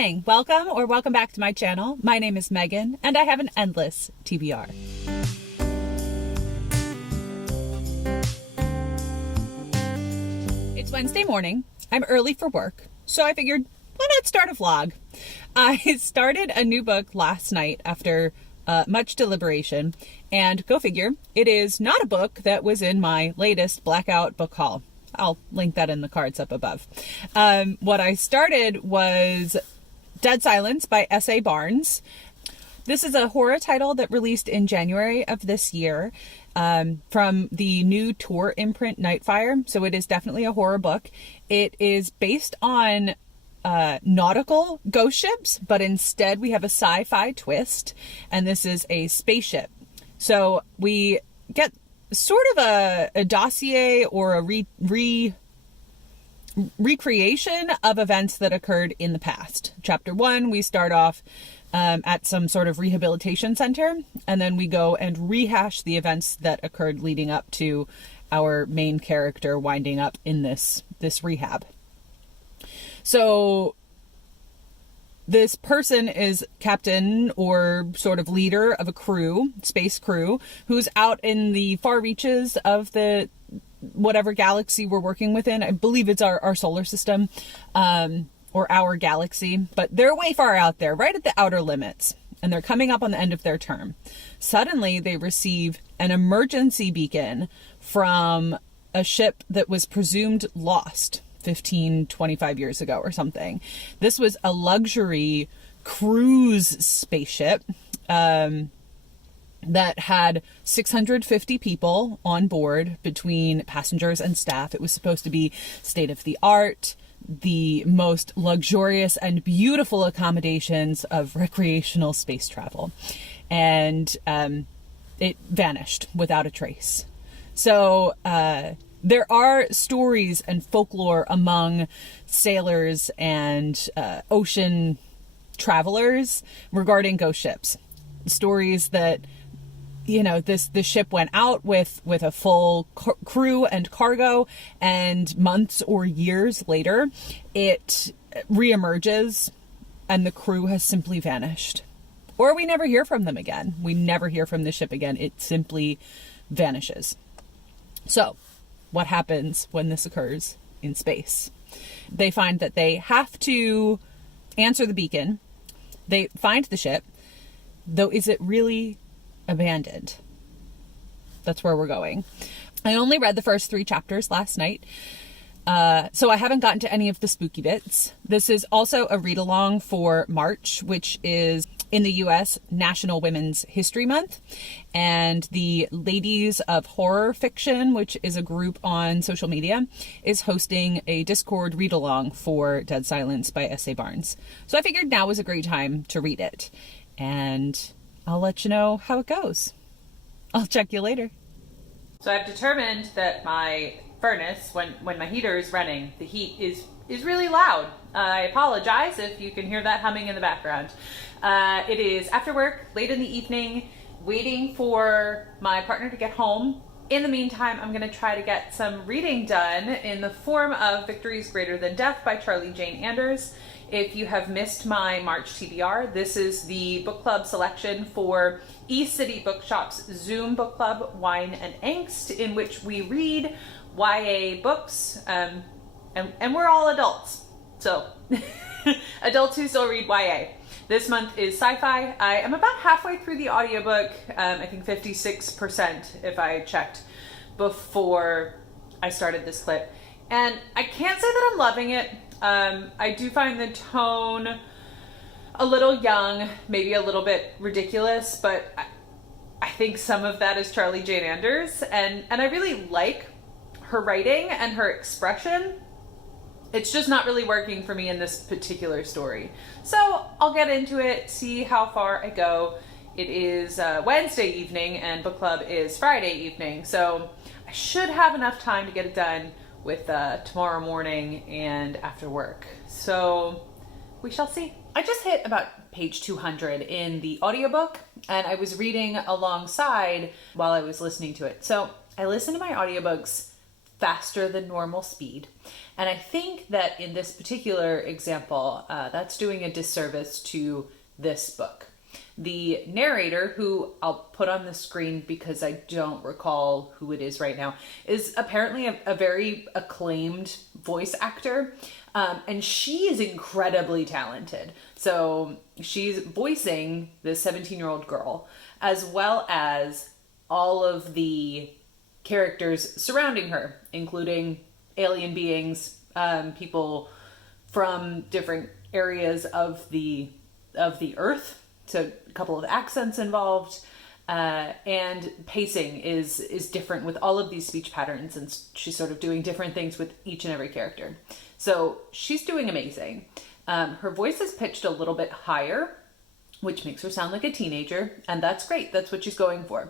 morning! Welcome back to my channel. My name is Megan, and I have an endless TBR. It's Wednesday morning. I'm early for work, so I figured, why not start a vlog? I started a new book last night after much deliberation, and go figure, it is not a book that was in my latest Blackout book haul. I'll link that in the cards up above. What I started was Dead Silence by S.A. Barnes. This is a horror title that released in January of this year from the new tour imprint Nightfire. So it is definitely a horror book. It is based on nautical ghost ships, but instead we have a sci-fi twist, and this is a spaceship. So we get sort of a dossier or a recreation of events that occurred in the past. Chapter 1, we start off at some sort of rehabilitation center, and then we go and rehash the events that occurred leading up to our main character winding up in this rehab. So this person is captain or sort of leader of a crew, space crew, who's out in the far reaches of the whatever galaxy we're working within. I believe it's our solar system, or our galaxy, but they're way far out there, right at the outer limits, and they're coming up on the end of their term. Suddenly they receive an emergency beacon from a ship that was presumed lost 25 years ago or something. This was a luxury cruise spaceship that had 650 people on board between passengers and staff. It was supposed to be state of the art, the most luxurious and beautiful accommodations of recreational space travel. And it vanished without a trace. So there are stories and folklore among sailors and ocean travelers regarding ghost ships. Stories that, you know, this ship went out with a full crew and cargo, and months or years later, it reemerges and the crew has simply vanished. Or we never hear from them again. We never hear from the ship again. It simply vanishes. So, what happens when this occurs in space? They find that they have to answer the beacon. They find the ship, though is it really abandoned? That's where we're going. I only read the first 3 chapters last night, so I haven't gotten to any of the spooky bits. This is also a read-along for March, which is in the US National Women's History Month, and the Ladies of Horror Fiction, which is a group on social media, is hosting a Discord read-along for Dead Silence by S.A. Barnes. So I figured now was a great time to read it, and I'll let you know how it goes. I'll check you later. So I've determined that my furnace, when my heater is running, the heat is really loud. I apologize if you can hear that humming in the background. It is after work, late in the evening, waiting for my partner to get home. In the meantime, I'm going to try to get some reading done in the form of Victories Greater Than Death by Charlie Jane Anders. If you have missed my March TBR, this is the book club selection for East City Bookshop's Zoom book club, Wine and Angst, in which we read YA books, and we're all adults. So, adults who still read YA. This month is sci-fi. I am about halfway through the audiobook, I think 56% if I checked before I started this clip. And I can't say that I'm loving it. I do find the tone a little young, maybe a little bit ridiculous, but I think some of that is Charlie Jane Anders, and I really like her writing and her expression. It's just not really working for me in this particular story. So I'll get into it, see how far I go. It is Wednesday evening and book club is Friday evening, so I should have enough time to get it done with tomorrow morning and after work. So we shall see. I just hit about page 200 in the audiobook, and I was reading alongside while I was listening to it. So I listen to my audiobooks faster than normal speed. And I think that in this particular example, that's doing a disservice to this book. The narrator, who I'll put on the screen because I don't recall who it is right now, is apparently a very acclaimed voice actor. And she is incredibly talented. So she's voicing this 17-year-old girl, as well as all of the characters surrounding her, including alien beings, people from different areas of the earth. So a couple of accents involved, and pacing is different with all of these speech patterns, and she's sort of doing different things with each and every character. So she's doing amazing. Her voice is pitched a little bit higher, which makes her sound like a teenager, and that's great. That's what she's going for.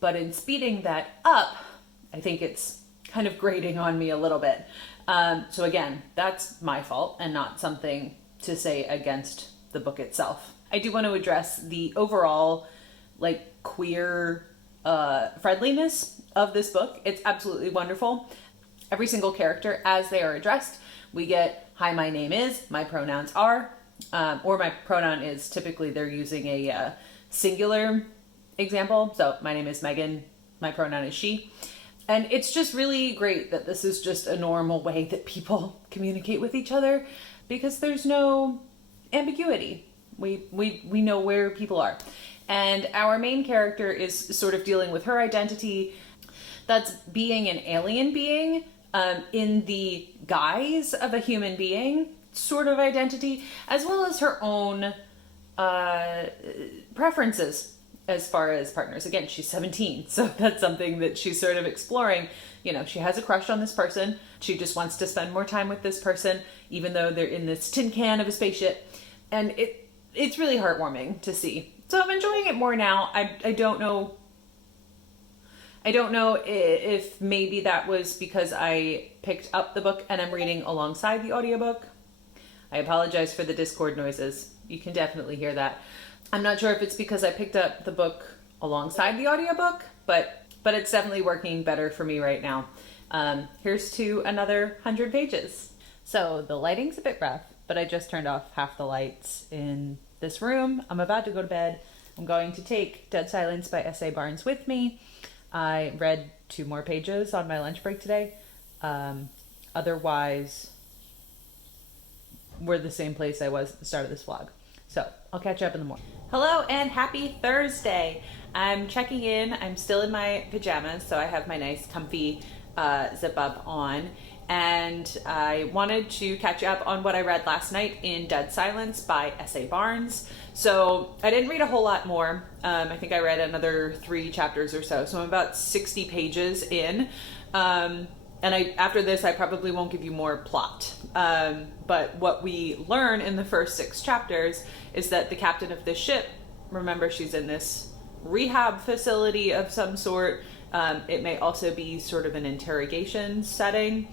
But in speeding that up, I think it's kind of grating on me a little bit. So again, that's my fault and not something to say against the book itself. I do want to address the overall queer friendliness of this book. It's absolutely wonderful. Every single character, as they are addressed, we get, hi, my name is, my pronouns are, or my pronoun is. Typically they're using a singular example. So my name is Megan, my pronoun is she. And it's just really great that this is just a normal way that people communicate with each other, because there's no ambiguity. We know where people are. And our main character is sort of dealing with her identity. That's being an alien being in the guise of a human being sort of identity, as well as her own preferences as far as partners. Again, she's 17, so that's something that she's sort of exploring. You know, she has a crush on this person. She just wants to spend more time with this person, even though they're in this tin can of a spaceship. And it's really heartwarming to see. So I'm enjoying it more now. I don't know if maybe that was because I picked up the book and I'm reading alongside the audiobook. I apologize for the Discord noises. You can definitely hear that. I'm not sure if it's because I picked up the book alongside the audiobook, but it's definitely working better for me right now. Here's to another 100 pages. So the lighting's a bit rough, but I just turned off half the lights in this room. I'm about to go to bed. I'm going to take Dead Silence by S.A. Barnes with me. I read 2 more pages on my lunch break today. Otherwise, we're the same place I was at the start of this vlog. So I'll catch you up in the morning. Hello and happy Thursday. I'm checking in. I'm still in my pajamas, so I have my nice comfy zip up on. And I wanted to catch you up on what I read last night in Dead Silence by S.A. Barnes. So I didn't read a whole lot more. I think I read another 3 chapters or so. So I'm about 60 pages in. And after this, I probably won't give you more plot. But what we learn in the first 6 chapters is that the captain of this ship, remember, she's in this rehab facility of some sort. It may also be sort of an interrogation setting.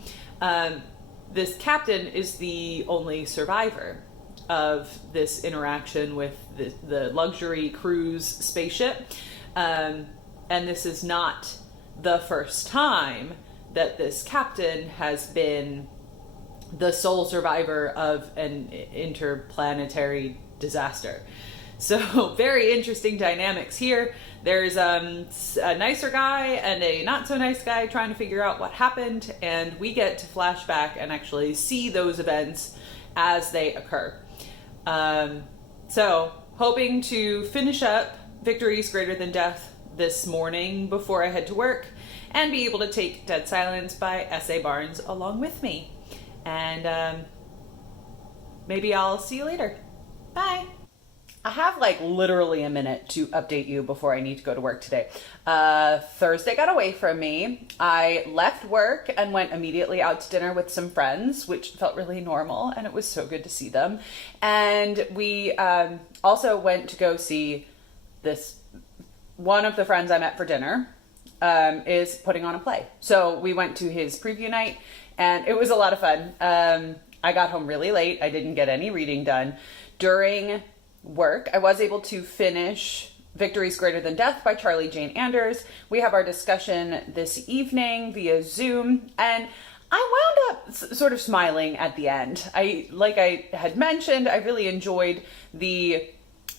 This captain is the only survivor of this interaction with the luxury cruise spaceship. And this is not the first time that this captain has been the sole survivor of an interplanetary disaster. So very interesting dynamics here. There's a nicer guy and a not so nice guy trying to figure out what happened, and we get to flash back and actually see those events as they occur. So hoping to finish up Victories Greater Than Death this morning before I head to work and be able to take Dead Silence by S.A. Barnes along with me. And maybe I'll see you later. Bye. I have literally a minute to update you before I need to go to work today. Thursday got away from me. I left work and went immediately out to dinner with some friends, which felt really normal, and it was so good to see them. And we also went to go see this one of the friends I met for dinner is putting on a play. So we went to his preview night, and it was a lot of fun. I got home really late. I didn't get any reading done. During work, I was able to finish Victories Greater Than Death by Charlie Jane Anders. We have our discussion this evening via Zoom, and I wound up sort of smiling at the end. Like I had mentioned, I really enjoyed the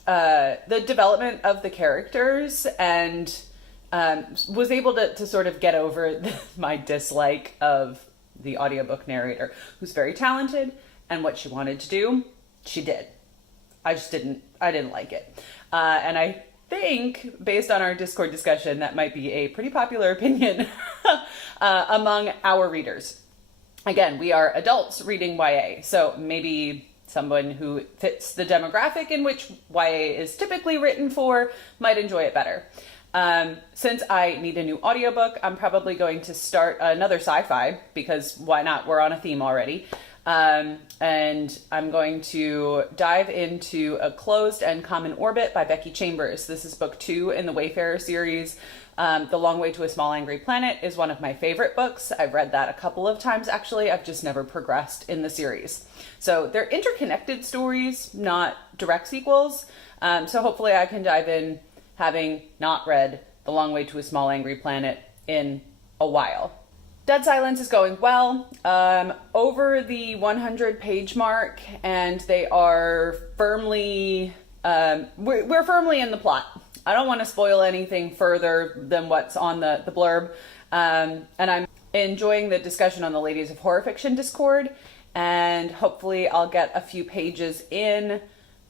development of the characters, and was able to sort of get over my dislike of the audiobook narrator, who's very talented, and what she wanted to do, she did. I didn't like it. And I think, based on our Discord discussion, that might be a pretty popular opinion among our readers. Again, we are adults reading YA, so maybe someone who fits the demographic in which YA is typically written for might enjoy it better. Since I need a new audiobook, I'm probably going to start another sci-fi, because why not? We're on a theme already. And I'm going to dive into A Closed and Common Orbit by Becky Chambers. This is book 2 in the Wayfarer series. The Long Way to a Small Angry Planet is one of my favorite books. I've read that a couple of times, actually. I've just never progressed in the series. So they're interconnected stories, not direct sequels. So hopefully I can dive in, having not read The Long Way to a Small Angry Planet in a while. Dead Silence is going well, over the 100 page mark, and they are firmly, we're firmly in the plot. I don't want to spoil anything further than what's on the blurb, and I'm enjoying the discussion on the Ladies of Horror Fiction Discord, and hopefully I'll get a few pages in,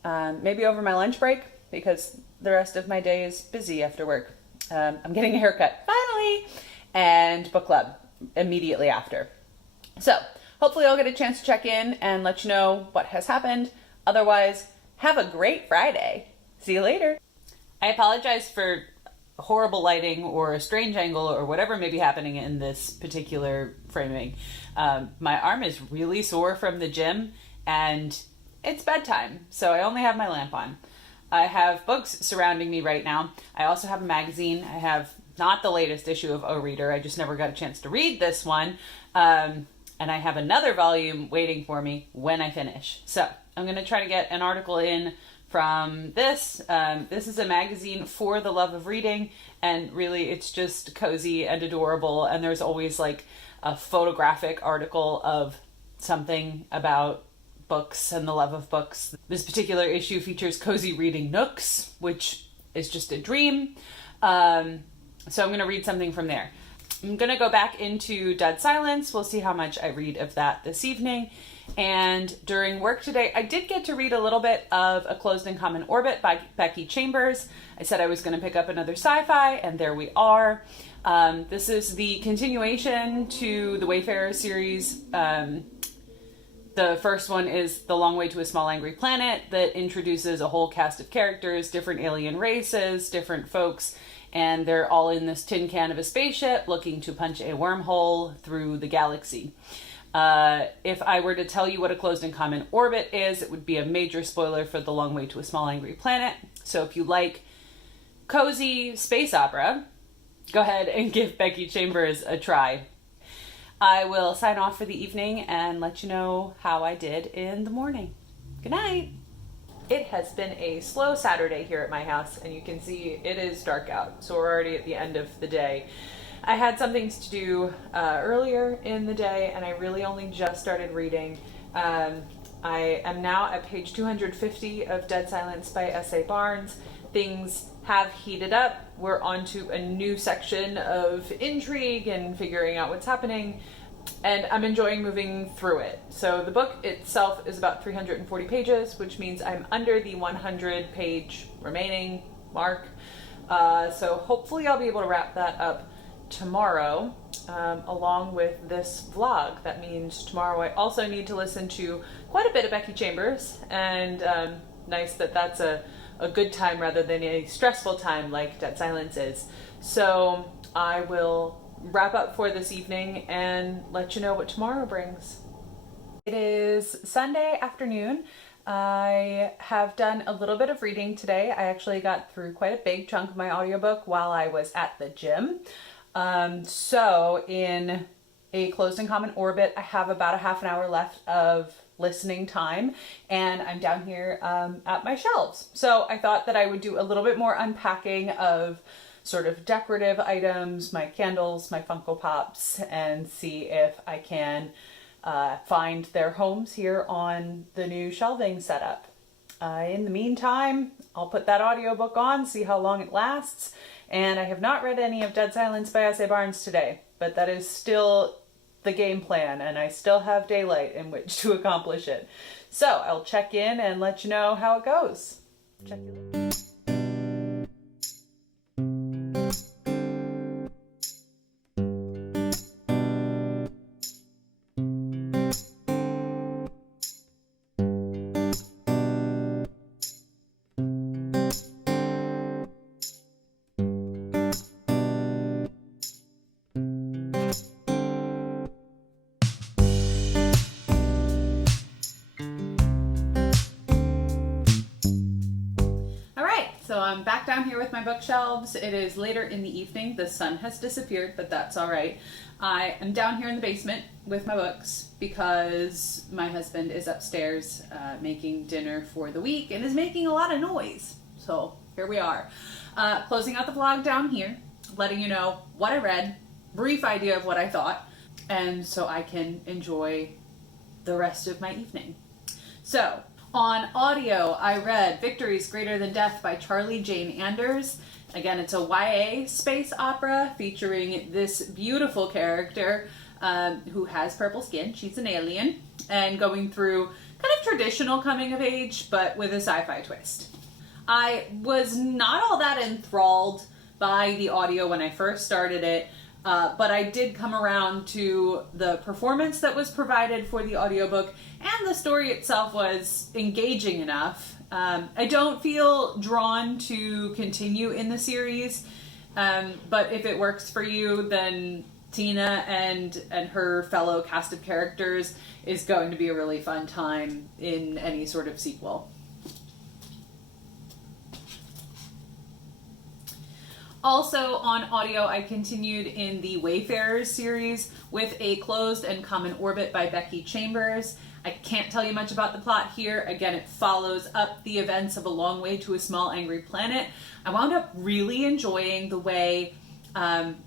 maybe over my lunch break, because the rest of my day is busy after work. I'm getting a haircut, finally, and book club immediately after. So hopefully I'll get a chance to check in and let you know what has happened. Otherwise, have a great Friday. See you later. I apologize for horrible lighting or a strange angle or whatever may be happening in this particular framing. My arm is really sore from the gym, and it's bedtime, so I only have my lamp on. I have books surrounding me right now. I also have a magazine. I have not the latest issue of O Reader. I just never got a chance to read this one. And I have another volume waiting for me when I finish. So I'm going to try to get an article in from this. This is a magazine for the love of reading, and really it's just cozy and adorable. And there's always like a photographic article of something about books and the love of books. This particular issue features cozy reading nooks, which is just a dream. So I'm going to read something from there. I'm going to go back into Dead Silence. We'll see how much I read of that this evening. And during work today, I did get to read a little bit of A Closed and Common Orbit by Becky Chambers. I said I was going to pick up another sci-fi, and there we are. This is the continuation to the Wayfarer series. The first one is The Long Way to a Small Angry Planet, that introduces a whole cast of characters, different alien races, different folks, and they're all in this tin can of a spaceship looking to punch a wormhole through the galaxy. If I were to tell you what A Closed and Common Orbit is, it would be a major spoiler for The Long Way to a Small Angry Planet. So if you like cozy space opera, go ahead and give Becky Chambers a try. I will sign off for the evening and let you know how I did in the morning. Good night. It has been a slow Saturday here at my house, and you can see it is dark out, so we're already at the end of the day. I had some things to do earlier in the day, and I really only just started reading. I am now at page 250 of Dead Silence by S.A. Barnes. Things have heated up. We're on to a new section of intrigue and figuring out what's happening, and I'm enjoying moving through it. So the book itself is about 340 pages, which means I'm under the 100 page remaining mark. So hopefully I'll be able to wrap that up tomorrow, along with this vlog. That means tomorrow I also need to listen to quite a bit of Becky Chambers, and nice that that's a good time rather than a stressful time like Dead Silence is. So I will wrap up for this evening and let you know what tomorrow brings. It is Sunday afternoon. I have done a little bit of reading today. I actually got through quite a big chunk of my audiobook while I was at the gym. So in A Closed and Common Orbit, I have about a half an hour left of listening time, and I'm down here at my shelves. So I thought that I would do a little bit more unpacking of sort of decorative items, my candles, my Funko Pops, and see if I can find their homes here on the new shelving setup. In the meantime, I'll put that audiobook on, see how long it lasts. And I have not read any of Dead Silence by S.A. Barnes today, but that is still the game plan, and I still have daylight in which to accomplish it. So I'll check in and let you know how it goes. Check you later. So I'm back down here with my bookshelves. It is later in the evening. The sun has disappeared, but that's all right. I am down here in the basement with my books because my husband is upstairs making dinner for the week and is making a lot of noise. So here we are. Closing out the vlog down here, letting you know what I read, brief idea of what I thought, and so I can enjoy the rest of my evening. So, on audio, I read Victories Greater Than Death by Charlie Jane Anders. Again, it's a YA space opera featuring this beautiful character who has purple skin. She's an alien and going through kind of traditional coming of age, but with a sci-fi twist. I was not all that enthralled by the audio when I first started it, but I did come around to the performance that was provided for the audiobook, and the story itself was engaging enough. I don't feel drawn to continue in the series, but if it works for you, then Tina and her fellow cast of characters is going to be a really fun time in any sort of sequel. Also on audio, I continued in the Wayfarers series with A Closed and Common Orbit by Becky Chambers. I can't tell you much about the plot here. Again, it follows up the events of A Long Way to a Small Angry Planet. I wound up really enjoying the way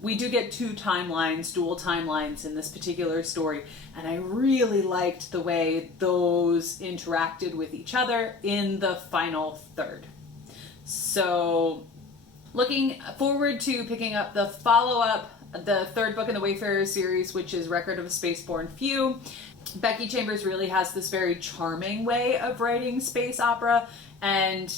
we do get two timelines, dual timelines in this particular story, and I really liked the way those interacted with each other in the final third. So, looking forward to picking up the follow-up, the third book in the Wayfarers series, which is Record of a Spaceborne Few. Becky Chambers really has this very charming way of writing space opera, and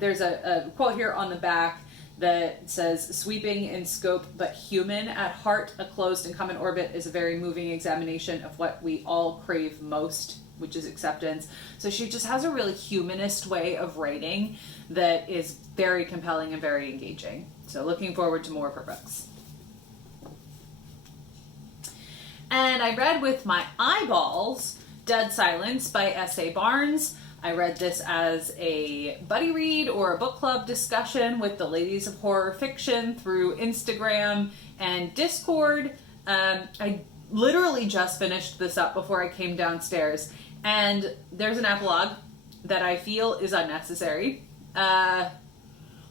there's a quote here on the back that says, "Sweeping in scope but human at heart, A Closed and Common Orbit is a very moving examination of what we all crave most, which is acceptance." So she just has a really humanist way of writing that is very compelling and very engaging. So looking forward to more of her books. And I read with my eyeballs Dead Silence by S.A. Barnes. I read this as a buddy read or a book club discussion with the ladies of horror fiction through Instagram and Discord. I literally just finished this up before I came downstairs, and there's an epilogue that I feel is unnecessary.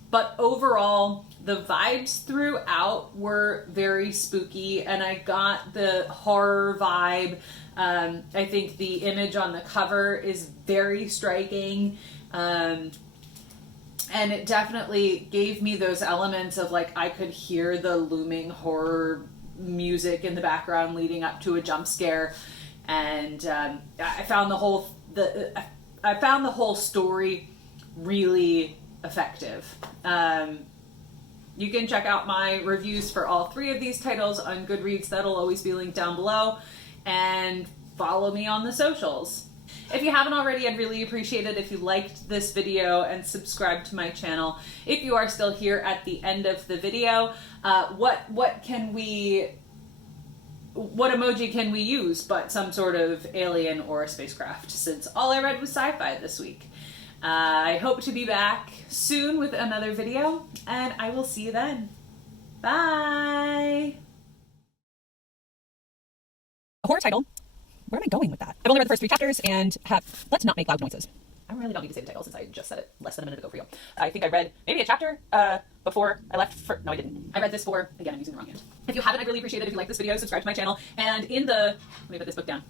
But overall, the vibes throughout were very spooky, and I got the horror vibe. I think the image on the cover is very striking, and it definitely gave me those elements of, like, I could hear the looming horror music in the background leading up to a jump scare, and I found the whole story really effective. You can check out my reviews for all three of these titles on Goodreads. That'll always be linked down below. And follow me on the socials. If you haven't already, I'd really appreciate it if you liked this video and subscribed to my channel. If you are still here at the end of the video, what emoji can we use but some sort of alien or a spacecraft, since all I read was sci-fi this week. I hope to be back soon with another video, and I will see you then. Bye! A horror title where am I going with that? I've only read the first 3 chapters and let's not make loud noises. I really don't need to say the title since I just said it less than a minute ago for you. I think I read maybe a chapter before I left for, no I didn't. I read this for, again I'm using the wrong hand. If you haven't, I'd really appreciate it if you like this video, subscribe to my channel, and let me put this book down.